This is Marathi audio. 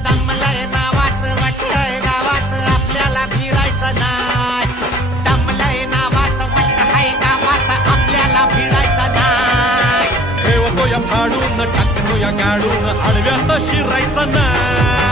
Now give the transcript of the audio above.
दमलंय नावात वाटलंय गावात आपल्याला भिडायचं नाय. दमलंय नावात वाटलंय गावात आपल्याला भिडायचं नाय. ठेवतो या फाडून टाकतो या गाडून आडव्यात शिरायचं नाय.